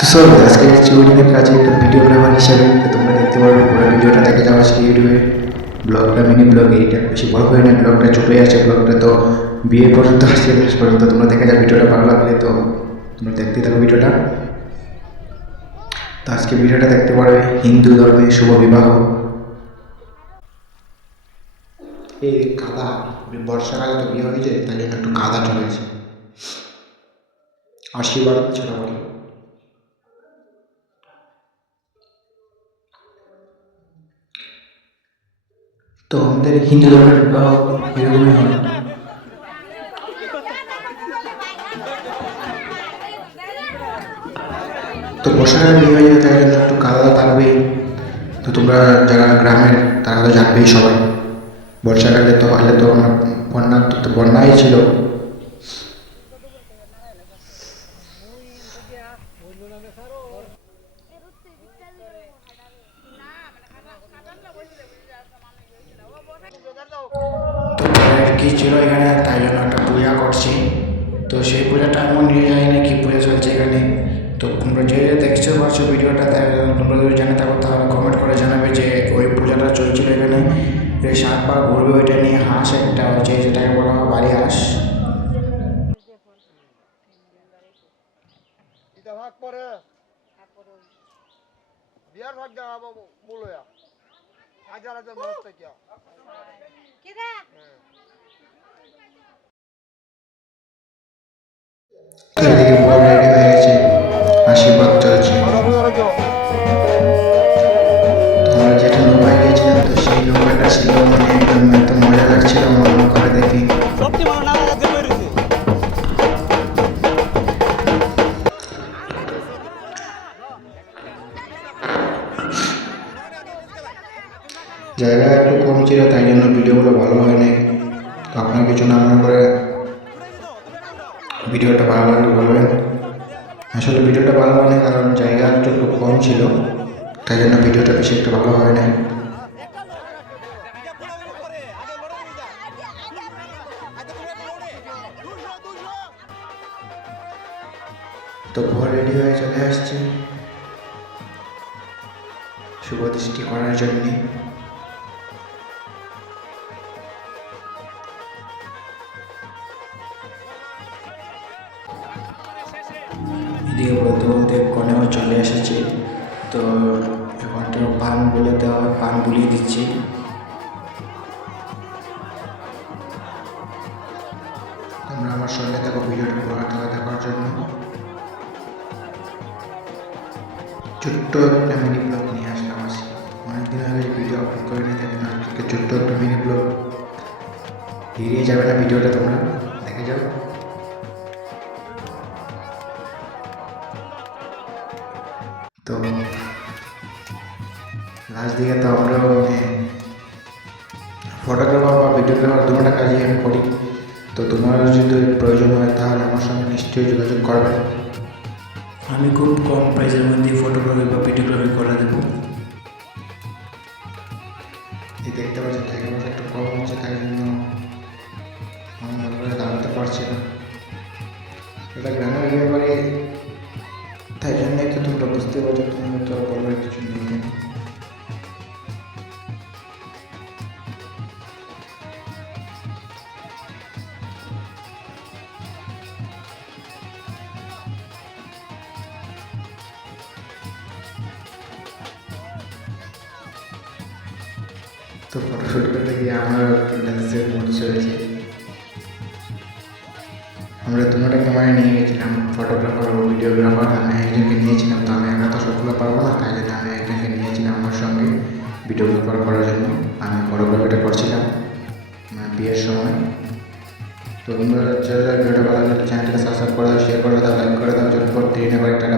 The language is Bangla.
তো সব আজকে যাচ্ছি ওয়েডিংয়ের কাছে একটা ভিডিওগ্রাফার হিসাবে। তো তোমরা দেখতে পারবে পুরো ভিডিওটা দেখে যাও আজকে ইউটিউবে। ব্লগটা মিনি ব্লগ, এইটা বেশি বড় হয় না, ব্লগটা ছোটোই আছে। ব্লগটা তো বিয়ে পর্যন্ত আসছে, শেষ পর্যন্ত তোমরা দেখে যাও। ভিডিওটা ভালো লাগলে তো তোমরা দেখতে থাকো ভিডিওটা। তো আজকে ভিডিওটা দেখতে পারবে হিন্দু ধর্মে শুভ বিবাহ। এই কাদা, বর্ষাকালে তো বিয়ে হয়ে যায়, তাই জন্য একটু কাদা চলেছে। আশীর্বাদ ছেড়ে বলে। তো আমাদের হিন্দু ধর্মের বিবাহ এরকমই হয়। তো বর্ষাকালে বিয়ে হয়ে যায়, তাই জন্য একটু কাদা থাকবেই। তো তোমরা যারা গ্রামের তারা তো জানবেই সবাই। বর্ষাকালে তো হলে তো বন্যা, তো বন্যাই ছিল। তো পরের কি ছিল এখানে, তাই জন্য একটা পূজা করছি। তো সেই পূজাটা এমন নিয়ে যাই না কি পূজা চলছে এখানে। তো তোমরা যে দেখছো পারছো ভিডিওটা, তাই তোমরা যদি জানে থাকো তাহলে কমেন্ট করে জানাবে যে ওই পূজাটা চলছিল এখানে। এই 7 পা ঘুরবে, ওইটা নিয়ে হাঁস একটা হচ্ছে, যেটাকে বলা হয় বাড়ি হাঁস। ভাগ পরে বিয়ার ভাগ দেওয়া মূল হাজার হাজার মানুষ থেকে এদিকে বল রেডি হয়ে গেছে, আশীর্বাদ চলছে। তো আমরা যেটা নৌকায় গিয়েছিলাম, তো সেই নৌকাটা ছিল মানে একদম এত মজা লাগছিল আমার নৌকাটা দেখে। জায়গা একটু কম ছিল, তাই জন্য ভিডিওগুলো ভালো হয় নাই। তো আপনার কিছু না মনে করে ভিডিওটা ভালো লাগলে বলবেন। আসলে ভিডিওটা ভালো হয় না কারণ জায়গা একটু কম ছিল, তাই জন্য ভিডিওটা বেশি একটু ভালো হয় নাই। তো ঘর রেডি হয়ে চলে আসছে শুভ দৃষ্টি করার জন্যে। এদিকে বলতে বলতে কনেও চলে এসেছে। তো এখন তো পান বলে দেওয়া, পান বুলিয়ে দিচ্ছি। তোমরা আমার সঙ্গে থাকো ভিডিওটা পুরো দেখার জন্য। ছোট্ট একটা মিনি ব্লগ নিয়ে আসলাম আজকে। অনেকদিন আগে ভিডিও আপলোড করে নিতে, আজকে ছোট্ট একটা মিনি ব্লগ। এড়িয়ে যাবে না ভিডিওটা, তোমরা দেখে যাও। তো লাস্ট দিকে তো আমরাও ফটোগ্রাফার বা ভিডিওগ্রাফার দুটোটা কাজই আমি করি। তো তোমার যদি প্রয়োজন হয় তাহলে আমার সঙ্গে নিশ্চয়ই যোগাযোগ করবে। আমি খুব কম প্রাইসের মধ্যে ফটোগ্রাফি বা ভিডিওগ্রাফি করে দেবো। এই দেখতে পাচ্ছি টাকা পয়সা একটু কম হচ্ছে, তাই জন্য আমি ভালো করে দাঁড়াতে পারছি না। এটা গ্রামের ব্যাপারে, তাই জন্যই তো তোমরা বুঝতে পারছো, তুমি তো বলার কিছু নেই। তো ফটোশ্যুট করতে গিয়ে আমরা একটু ড্যান্সের মতো চলেছে। আমরা দুটো ক্যামেরা নিয়ে গেছিলাম, ফটোগ্রাফার ও ভিডিওগ্রাফার। আমি একজনকে নিয়েছিলাম, তো আমি একা তো সবগুলো পারবো না, তাই জন্য আমি একজনকে নিয়েছিলাম আমার সঙ্গে ভিডিওগ্রাফার করার জন্য। আমি ফটোগ্রাফিটা করছিলাম বিয়ের সময়। তো তোমরা যারা ভিডিওটা ভালো লাগলে চ্যানেলটাকে সাবস্ক্রাইব করে দাও, শেয়ার করে দাও, লাইক করে দাও। চটপট 3 টাকা